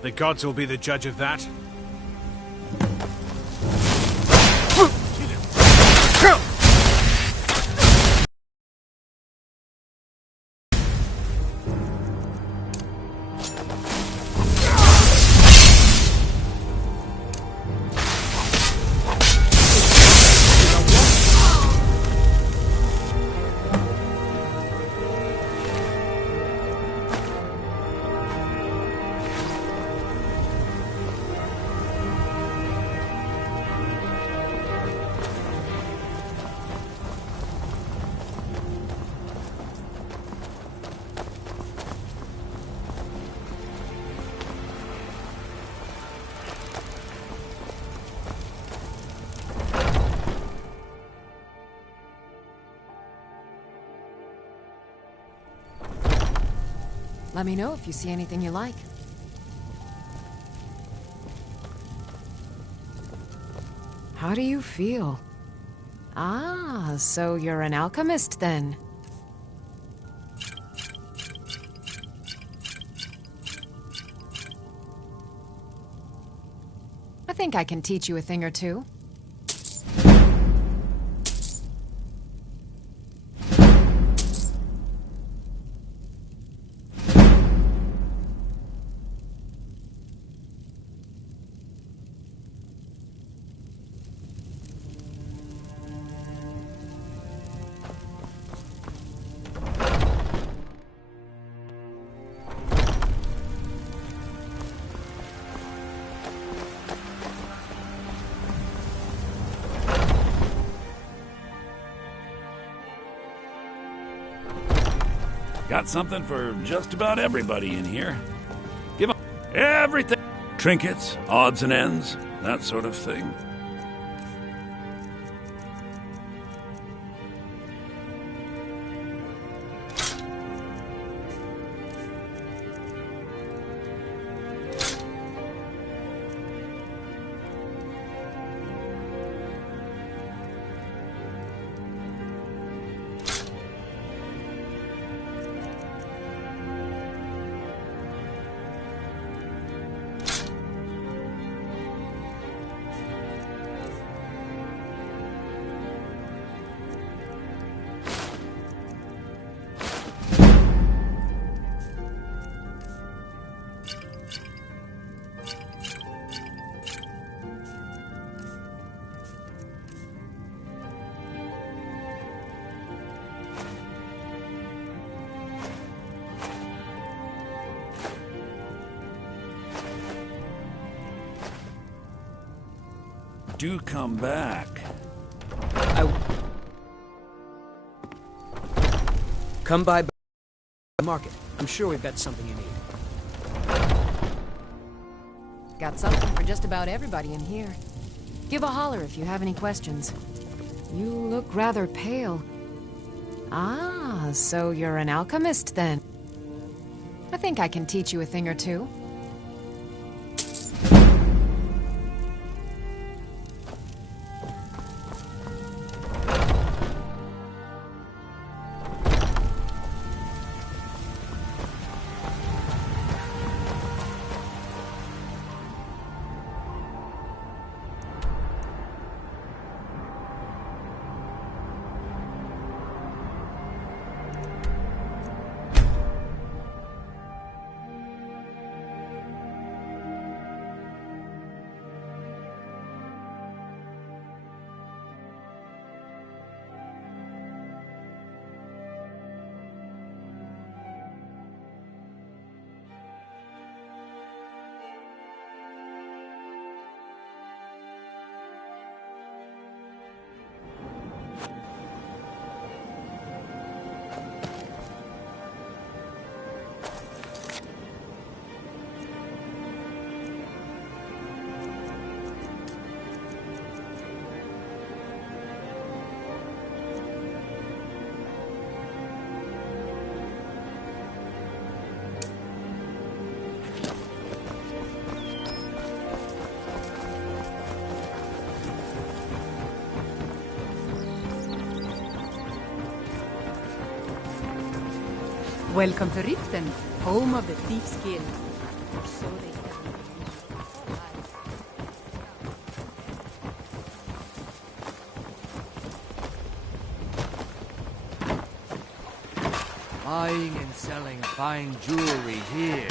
The gods will be the judge of that. Let me know if you see anything you like. How do you feel? Ah, so you're an alchemist then. I think I can teach you a thing or two. Got something for just about everybody in here. Give 'em everything. Trinkets, odds and ends, that sort of thing. Do come back. Come by the market. I'm sure we've got something you need. Got something for just about everybody in here. Give a holler if you have any questions. You look rather pale. Ah, so you're an alchemist then. I think I can teach you a thing or two. Welcome to Riften, home of the Thief's Guild. Or so they tell me. Buying and selling fine jewelry here.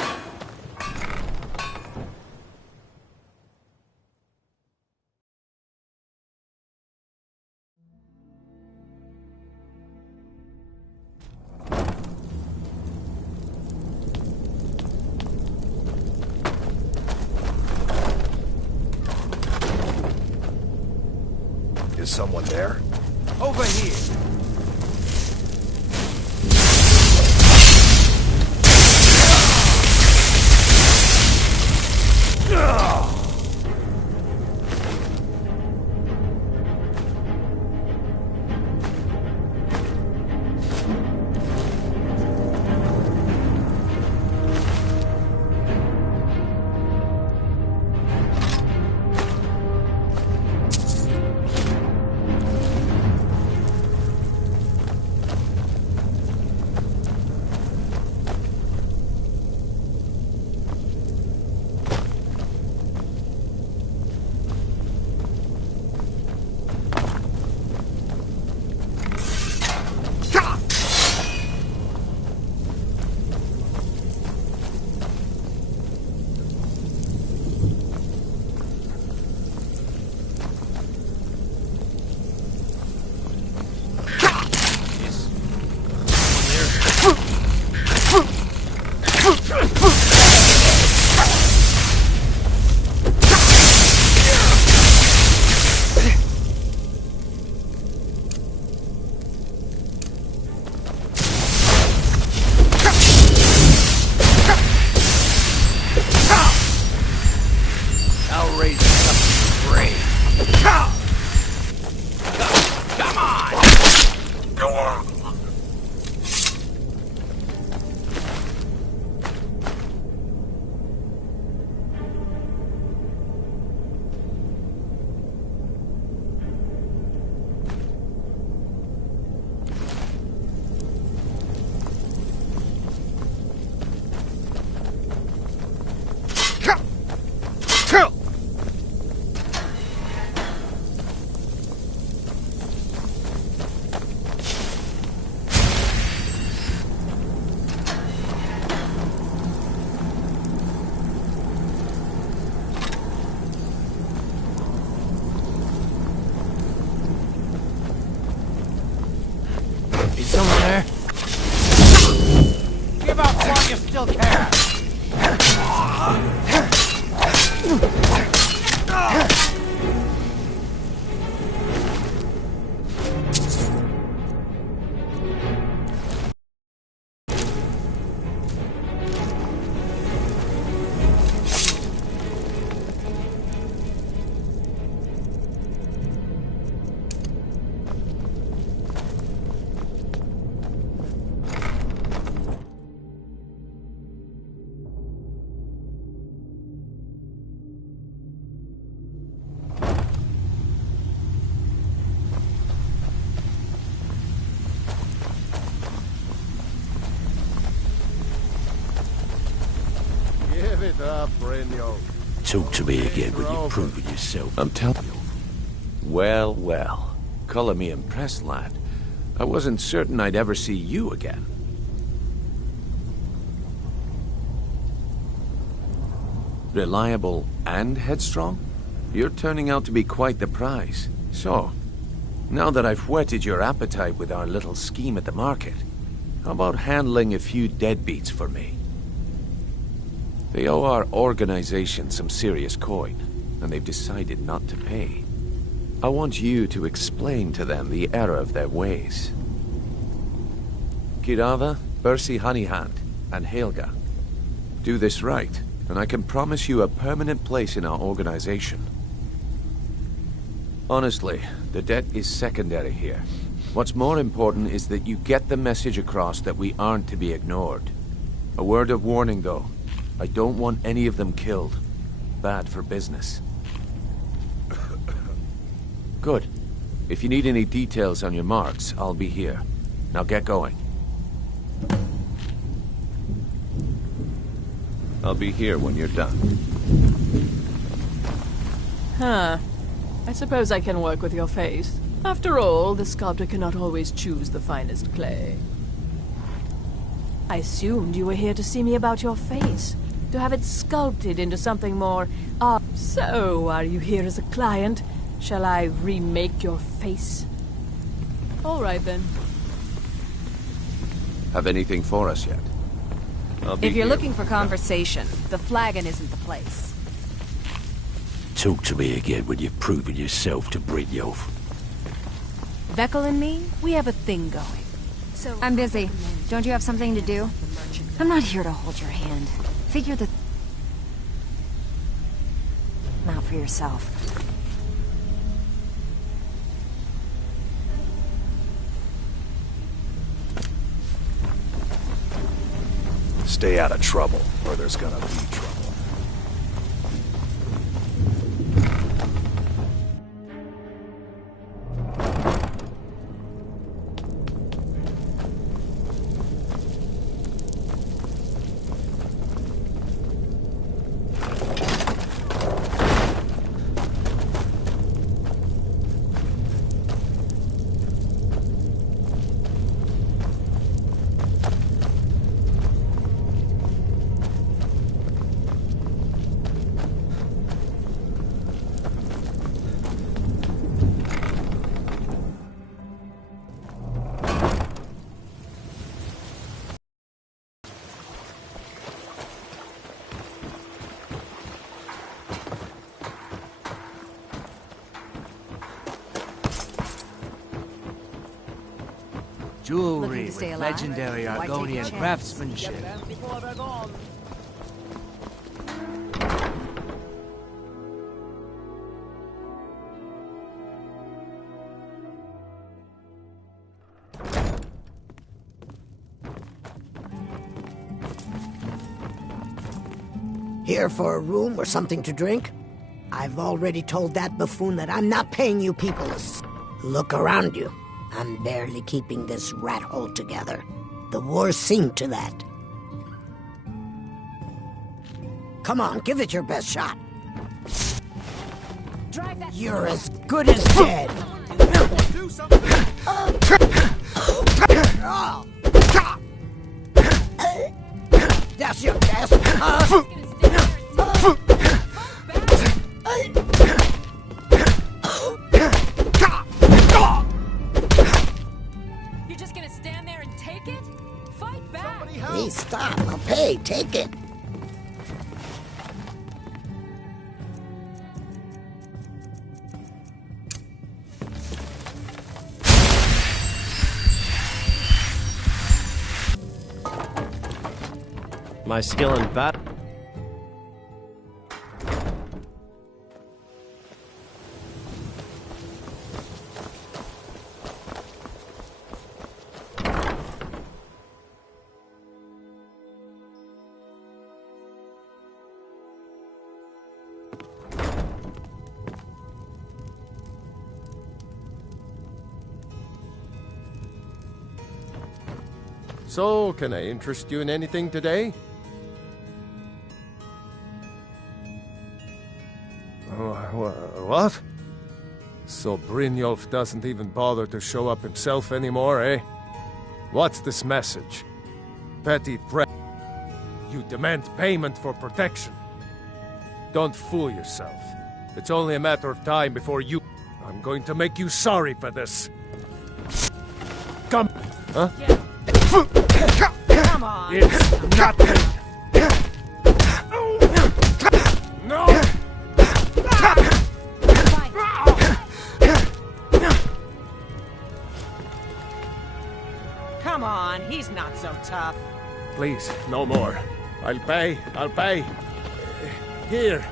Is someone there? Over here. Is someone there? Give up while you still can! Give it up, Breno. Talk to me again when you've proven yourself. I'm telling you. Well, well. Color me impressed, lad. I wasn't certain I'd ever see you again. Reliable and headstrong? You're turning out to be quite the prize. So, now that I've whetted your appetite with our little scheme at the market, how about handling a few deadbeats for me? They owe our organization some serious coin, and they've decided not to pay. I want you to explain to them the error of their ways. Kirava, Percy Honeyhand, and Helga. Do this right, and I can promise you a permanent place in our organization. Honestly, the debt is secondary here. What's more important is that you get the message across that we aren't to be ignored. A word of warning, though. I don't want any of them killed. Bad for business. Good. If you need any details on your marks, I'll be here. Now get going. I'll be here when you're done. Huh. I suppose I can work with your face. After all, the sculptor cannot always choose the finest clay. I assumed you were here to see me about your face. To have it sculpted into something more... So, are you here as a client? Shall I remake your face? All right, then. Have anything for us yet? If you're looking for conversation, the flagon isn't the place. Talk to me again when you've proven yourself to Brynjolf. Vekel and me, we have a thing going. So I'm busy. Don't you have something to do? I'm not here to hold your hand. Figure the out for yourself. Stay out of trouble, or there's gonna be trouble. Jewelry Looking to stay with alive? legendary Why take a Argonian chance? craftsmanship. Here for a room or something to drink? I've already told that buffoon that I'm not paying you people. Look around you. I'm barely keeping this rat hole together. The war's seen to that. Come on, give it your best shot. You're as good as dead. Do something! That's your best. You're just gonna stand there and take it? Fight back! Hey, stop. I'll pay. Take it. My skill in battle. So, can I interest you in anything today? What? So Brynjolf doesn't even bother to show up himself anymore, eh? What's this message? Petty threat. You demand payment for protection. Don't fool yourself. It's only a matter of time before you... I'm going to make you sorry for this. Come... Huh? Yeah. Come on! It's nothing! No! Come on, he's not so tough. Please, no more. I'll pay. I'll pay. Here.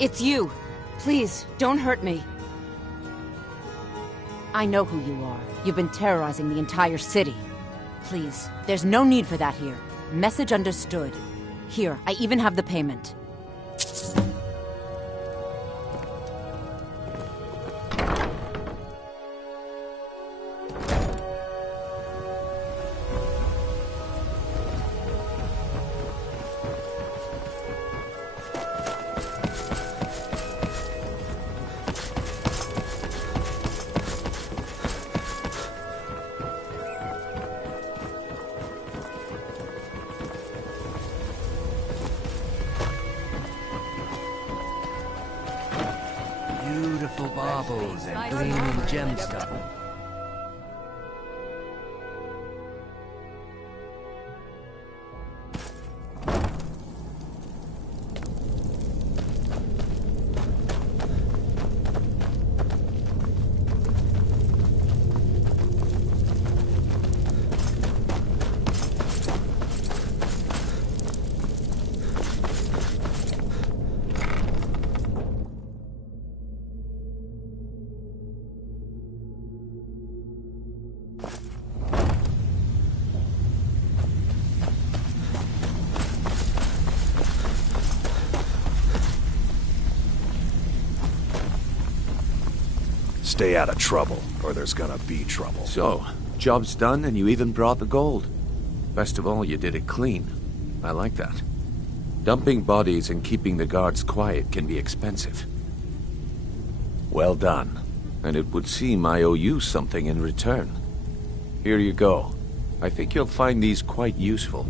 It's you. Please, don't hurt me. I know who you are. You've been terrorizing the entire city. Please, there's no need for that here. Message understood. Here, I even have the payment. marbles and gleaming gemstones. Stay out of trouble, or there's gonna be trouble. So, job's done and you even brought the gold. Best of all, you did it clean. I like that. Dumping bodies and keeping the guards quiet can be expensive. Well done. And it would seem I owe you something in return. Here you go. I think you'll find these quite useful.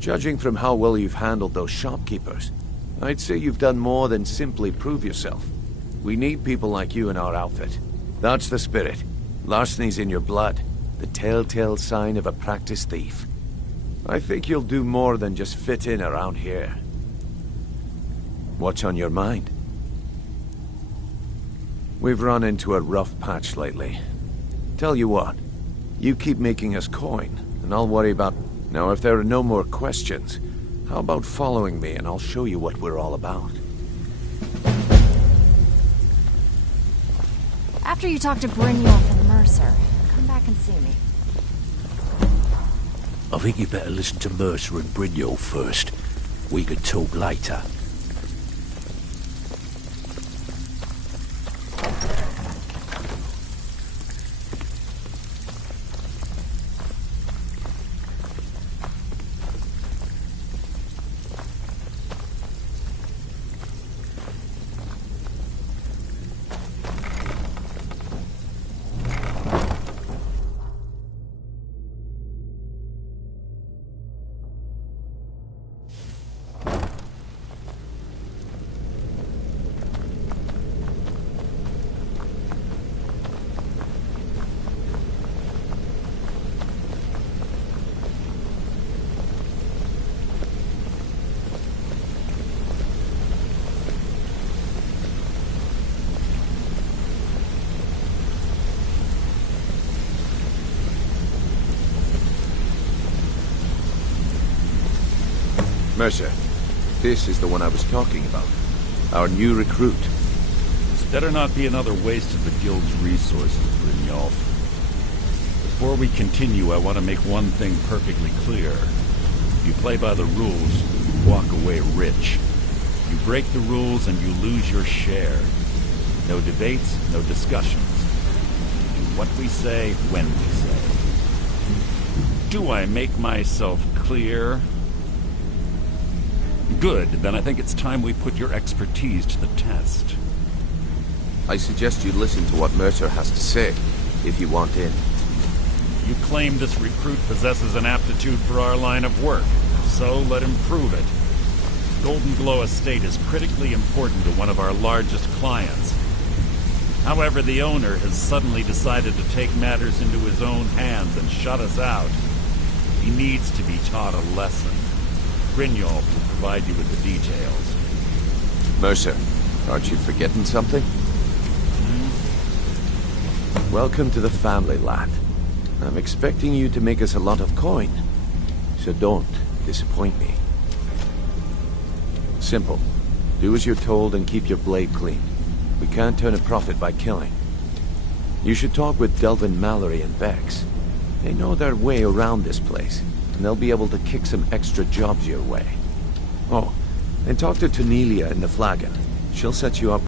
Judging from how well you've handled those shopkeepers, I'd say you've done more than simply prove yourself. We need people like you in our outfit. That's the spirit. Larceny's in your blood. The telltale sign of a practiced thief. I think you'll do more than just fit in around here. What's on your mind? We've run into a rough patch lately. Tell you what, you keep making us coin, and I'll worry about... Now, if there are no more questions, how about following me and I'll show you what we're all about? After you talk to Brynjolf and Mercer, come back and see me. I think you better listen to Mercer and Brynjolf first. We can talk later. Mercer, this is the one I was talking about. Our new recruit. This better not be another waste of the Guild's resources, Brynjolf. Before we continue, I want to make one thing perfectly clear. If you play by the rules, you walk away rich. You break the rules and you lose your share. No debates, no discussions. Do what we say, when we say. Do I make myself clear? Good, then I think it's time we put your expertise to the test. I suggest you listen to what Mercer has to say, if you want in. You claim this recruit possesses an aptitude for our line of work, so let him prove it. Golden Glow Estate is critically important to one of our largest clients. However, the owner has suddenly decided to take matters into his own hands and shut us out. He needs to be taught a lesson. Brynjolf will provide you with the details. Mercer, aren't you forgetting something? Welcome to the family, lad. I'm expecting you to make us a lot of coin, so don't disappoint me. Simple. Do as you're told and keep your blade clean. We can't turn a profit by killing. You should talk with Delvin Mallory and Vex. They know their way around this place, and they'll be able to kick some extra jobs your way. Oh, and talk to Tonelia in the Flagon. She'll set you up.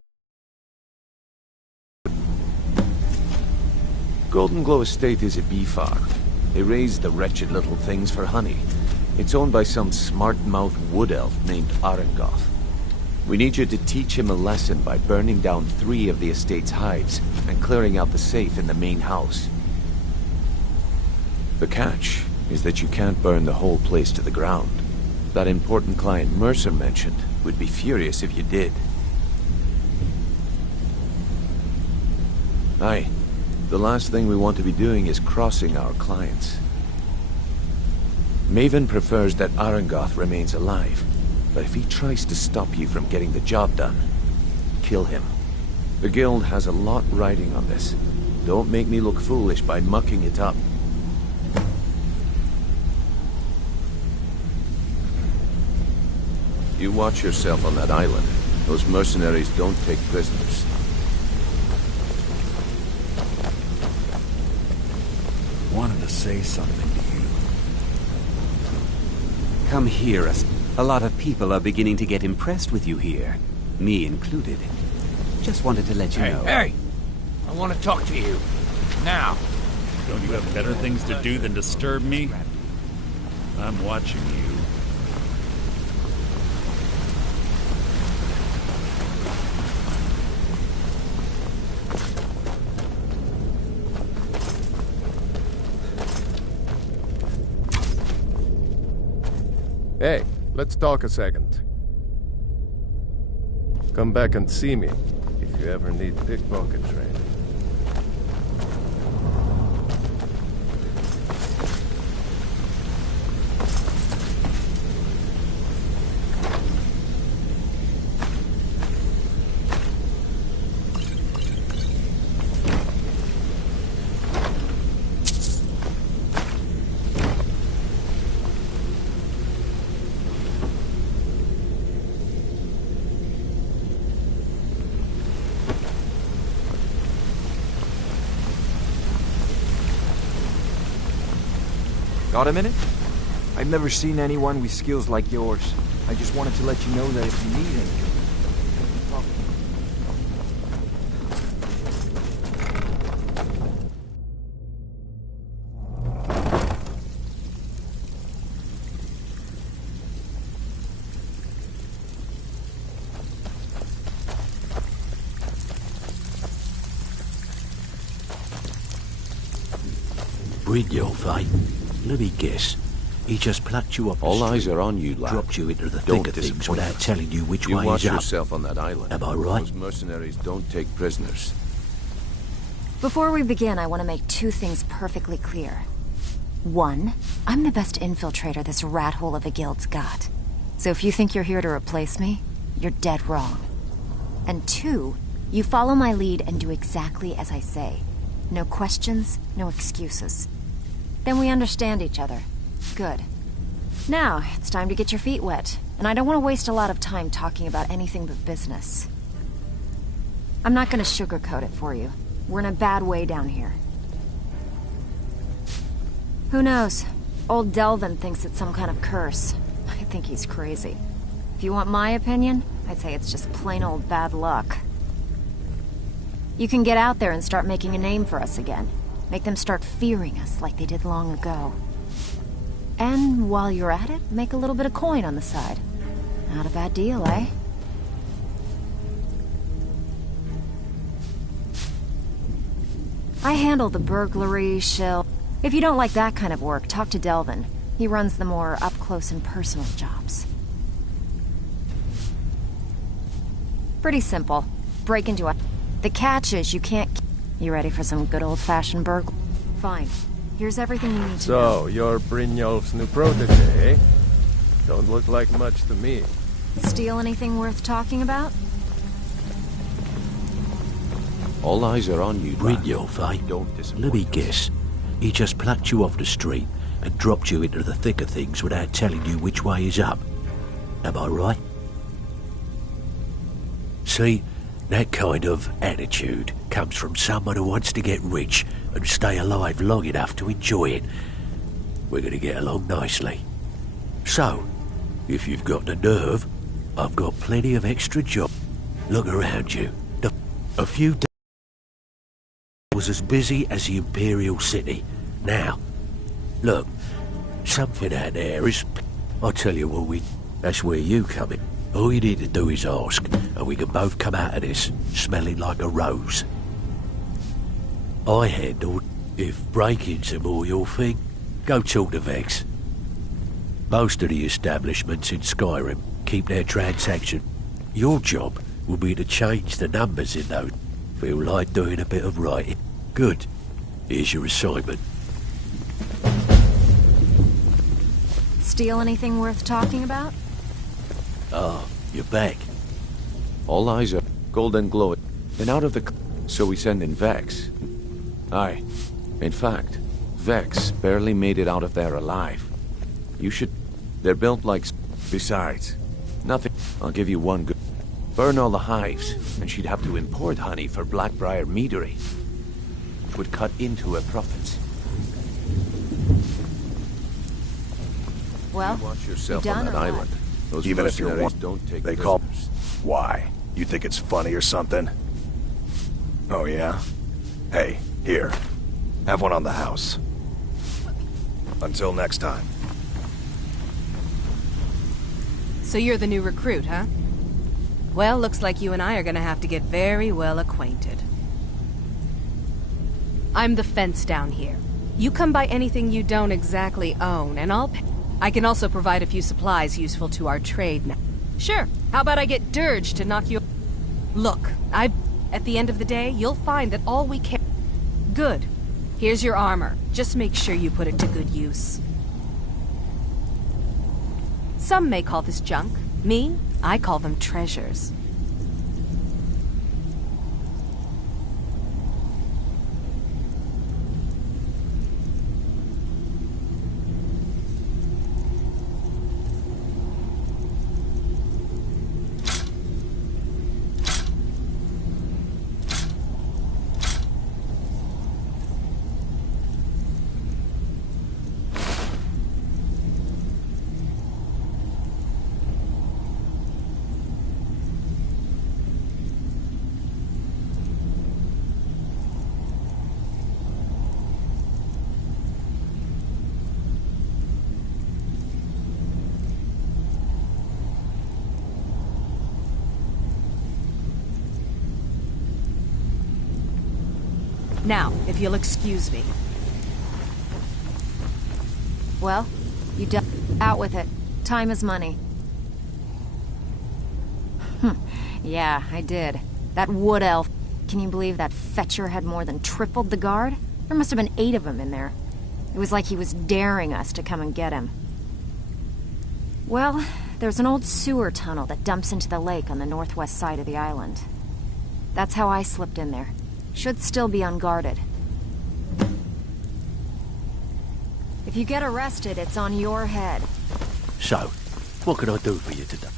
Golden Glow Estate is a bee farm. They raise the wretched little things for honey. It's owned by some smart-mouthed wood elf named Arengoth. We need you to teach him a lesson by burning down 3 of the estate's hives and clearing out the safe in the main house. The catch is that you can't burn the whole place to the ground. That important client Mercer mentioned would be furious if you did. Aye. The last thing we want to be doing is crossing our clients. Maven prefers that Arangoth remains alive, but if he tries to stop you from getting the job done, kill him. The guild has a lot riding on this. Don't make me look foolish by mucking it up. You watch yourself on that island. Those mercenaries don't take prisoners. Wanted to say something to you. Come here, a lot of people are beginning to get impressed with you here. Me included. Just wanted to let you know. Hey! I want to talk to you. Now. Don't you have better things to do than disturb me? I'm watching you. Hey, let's talk a second. Come back and see me if you ever need pickpocket training. Got a minute? I've never seen anyone with skills like yours. I just wanted to let you know that if you need anything... Brynjolf, eh? Let me guess. He just plucked you up the All street, eyes are on you, lad. dropped you into the Don't thick of things disappoint without us. telling you which You way watch is up. yourself on that island. Am I right? Those mercenaries don't take prisoners. Before we begin, I want to make two things perfectly clear. One, I'm the best infiltrator this rat hole of a guild's got. So if you think you're here to replace me, you're dead wrong. And two, you follow my lead and do exactly as I say. No questions, no excuses. Then we understand each other. Good. Now, it's time to get your feet wet, and I don't want to waste a lot of time talking about anything but business. I'm not going to sugarcoat it for you. We're in a bad way down here. Who knows? Old Delvin thinks it's some kind of curse. I think he's crazy. If you want my opinion, I'd say it's just plain old bad luck. You can get out there and start making a name for us again. Make them start fearing us like they did long ago. And while you're at it, make a little bit of coin on the side. Not a bad deal, eh? I handle the burglary, shill. If you don't like that kind of work, talk to Delvin. He runs the more up-close and personal jobs. Pretty simple. Break into a... The catch is you can't... You ready for some good old-fashioned burglary? Fine. Here's everything you need to know. So, you're Brynjolf's new protege, eh? Don't look like much to me. Steal anything worth talking about? All eyes are on you, Brynjolf, eh? Don't disappoint Let me us. guess. He just plucked you off the street and dropped you into the thick of things without telling you which way is up. Am I right? See, that kind of attitude comes from someone who wants to get rich and stay alive long enough to enjoy it. We're going to get along nicely. So, if you've got the nerve, I've got plenty of extra jobs. Look around you. A few days was as busy as the Imperial City. Now, look, something out there is... I'll tell you what that's where you come in. All you need to do is ask, and we can both come out of this smelling like a rose. I handled. If breaking's a more your thing, go talk to Vex. Most of the establishments in Skyrim keep their transaction. Your job will be to change the numbers in those. Feel like doing a bit of writing. Good. Here's your assignment. Steal anything worth talking about? Ah, you're back. All eyes are golden glow. And out of the... So we send in Vex. Aye. In fact, Vex barely made it out of there alive. You should... They're built like... Besides, nothing... I'll give you one good... Burn all the hives, and she'd have to import honey for Blackbriar meadery. Would cut into her profits. Well, you watch you yourself done on that or island. Those Even if you're mercenaries one, don't take they call... prisoners. Why? You think it's funny or something? Oh, yeah? Hey, here. Have one on the house. Until next time. So you're the new recruit, huh? Well, looks like you and I are gonna have to get very well acquainted. I'm the fence down here. You come by anything you don't exactly own, and I'll pay. I can also provide a few supplies useful to our trade now. Sure, how about I get Dirge to knock you... Look, at the end of the day, you'll find that all we care... Good. Here's your armor. Just make sure you put it to good use. Some may call this junk. Me, I call them treasures. Now, if you'll excuse me. Well, you done. Out with it. Time is money. Yeah, I did. That wood elf. Can you believe that fetcher had more than tripled the guard? There must have been 8 of them in there. It was like he was daring us to come and get him. Well, there's an old sewer tunnel that dumps into the lake on the northwest side of the island. That's how I slipped in there. Should still be unguarded. If you get arrested, it's on your head. So, what can I do for you today?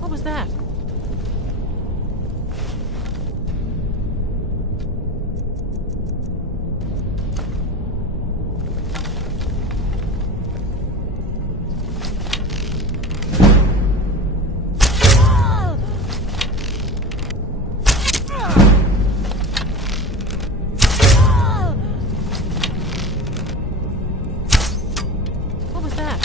What was that? What was that?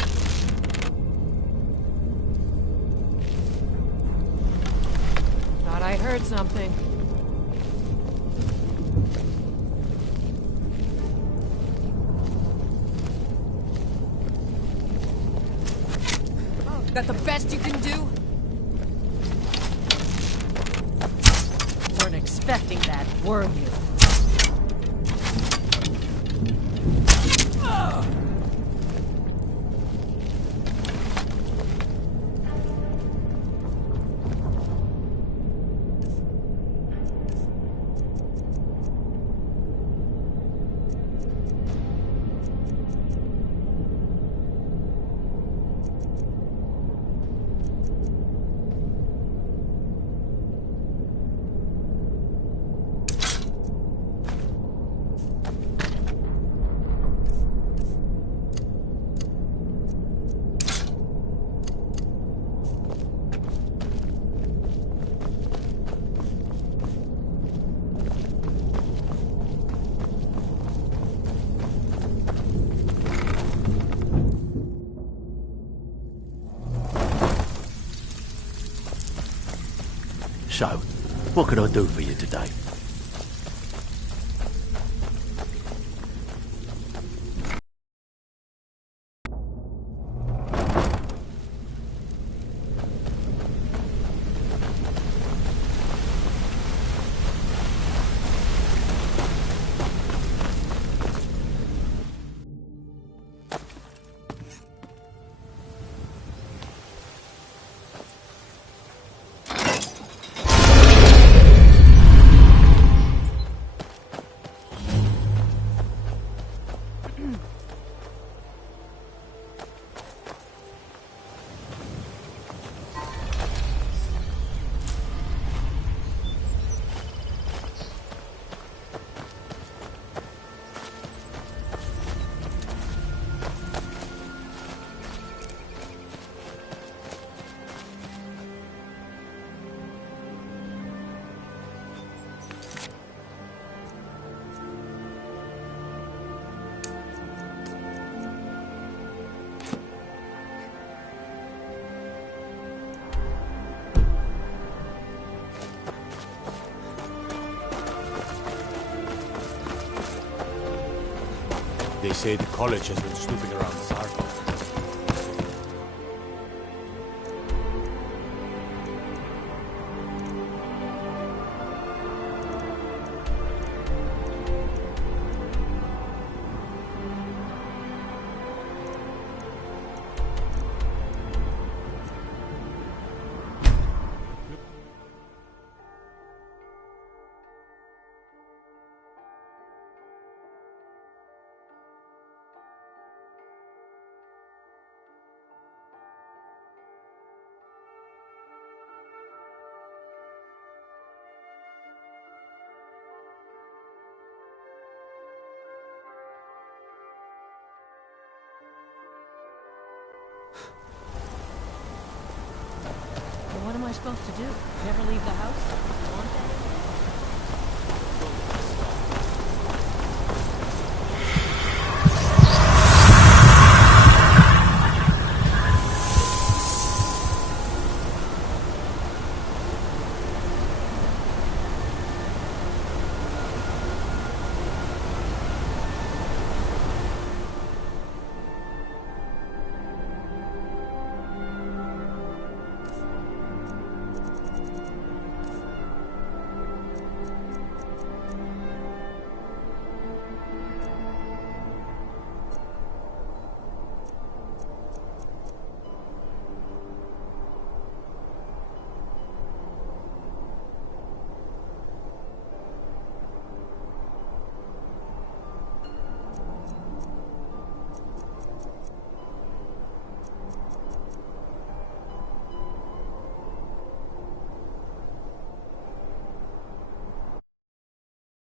Thought I heard something. That the best you can do? Weren't expecting that, were you? So, what can I do for you today? They say the college has been snooping around Sargon. What am I supposed to do? Never leave the house? Want that?